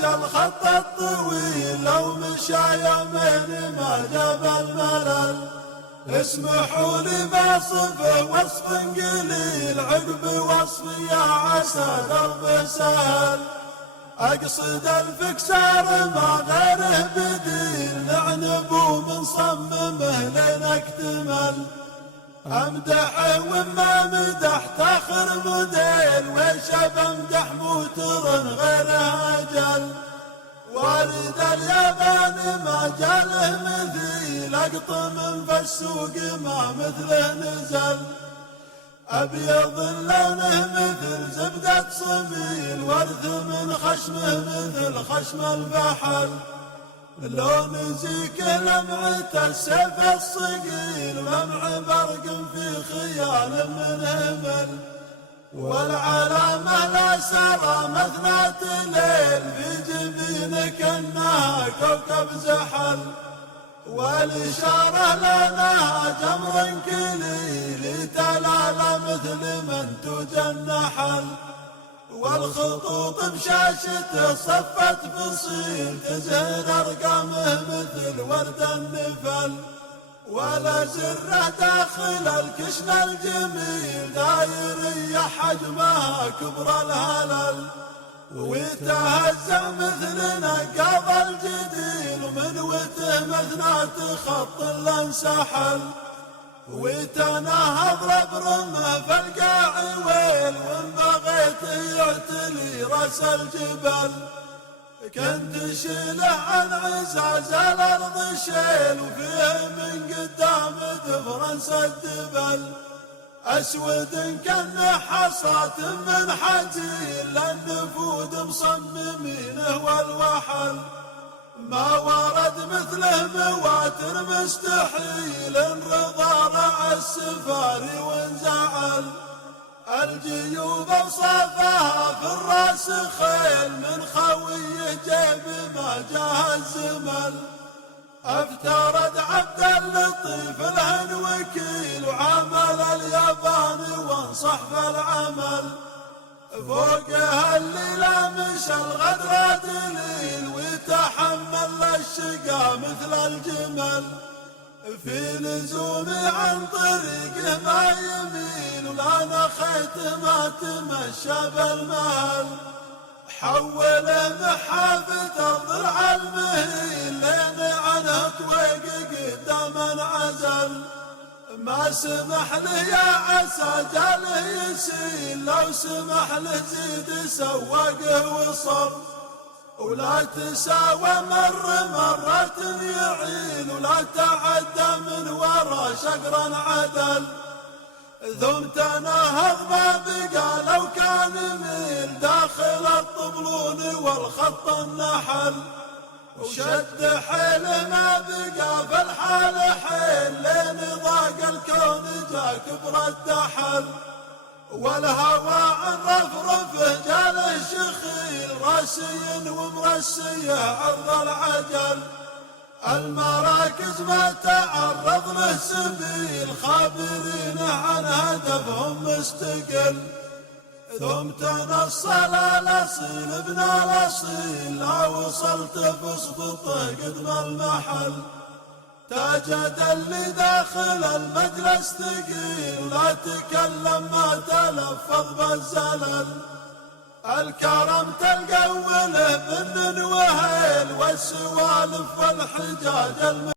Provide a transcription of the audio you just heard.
مشى الخط الطويل لو مشى يومين ما جاب الملل. اسمحوا لي بصفه وصف قليل عقب وصفي يا عسى درب سهل. اقصد الفكسار ما غيره بديل نعنب ومنصممه لين اكتمل. امدحه وما مدحت اخر موديل ويش بمدح موتر غيره اجل. والد اليابان ما جاله مثيل اقطم في السوق ما مثله نزل. ابيض لونه مثل زبدة صميل ورث من خشمه مثل خشم البحل. لون زيك لمعة السيف الصقيل ولمع برق في خيال من همل. والعلامة لا سرى مثنات ليل في جبينك انها كوكب زحل. والإشارة لنا جمر كليل تلالى مثل منتوج النحل. والخطوط بشاشته صفت فصيل تزهر أرقامه مثل ورد النفل. ولا زره داخل الكشن الجميل دايرية حجمها كبر الهلل. ويتهزأ مثل نقاض الجديل ومن وته مثنات خط لانسحل. ويتنهض برمه في القاع ويل وان بغيت يعتلي راس الجبل. كنت شيله عن عزاز الارض شيل وفيه من قدام دفرنس الدبل. اسود كان حصاة من حجيل للنفود مصممينه والوحل. ما ورد مثله مواتر مستحيل رضا رع السفاري وانزعل. الجيوب وصافها في الراس خيل من خويه جيب ما جاه الزمل. افترد عبد اللطيف الهن وكيل وعمل اليابان وانصح في العمل. فوقها الليلة مشى الغدر دليل ويتحمل الشقا مثل الجمل. في لزومي عن طريقه ما يميل ولا نخيت ما تمشى بالمهل. حوله محافة الضلع المهيل لين عنه طويق قدام انعزل. ما سمح له يا عسى جاله يسيل لو سمح له زيد سواقه وصر. ولا تساوى مرة يعيل ولا تعدى من ورا شقرا عدل. ثم تنهض ما بقى لو كان ميل داخل الطبلون والخط النحل. وشد حيل ما بقى في الحال حيل لين ضاق الكون جا كبر الدحل. والهوى عن رفرفه جاله شخيل راسي ومرسيه عرض العجل. المراكز ما تعرض له سبيل خابرين عن هدفهم مستقل. ثم تنصل الاصيل ابن الاصيل لا وصلت بصفطه قدم المحل. تجد اللي داخل المجلس ثقيل لا تكلم ما تلفظ بالزلل. الكرم تلقى وله بن وهيل والسوالف والحجاج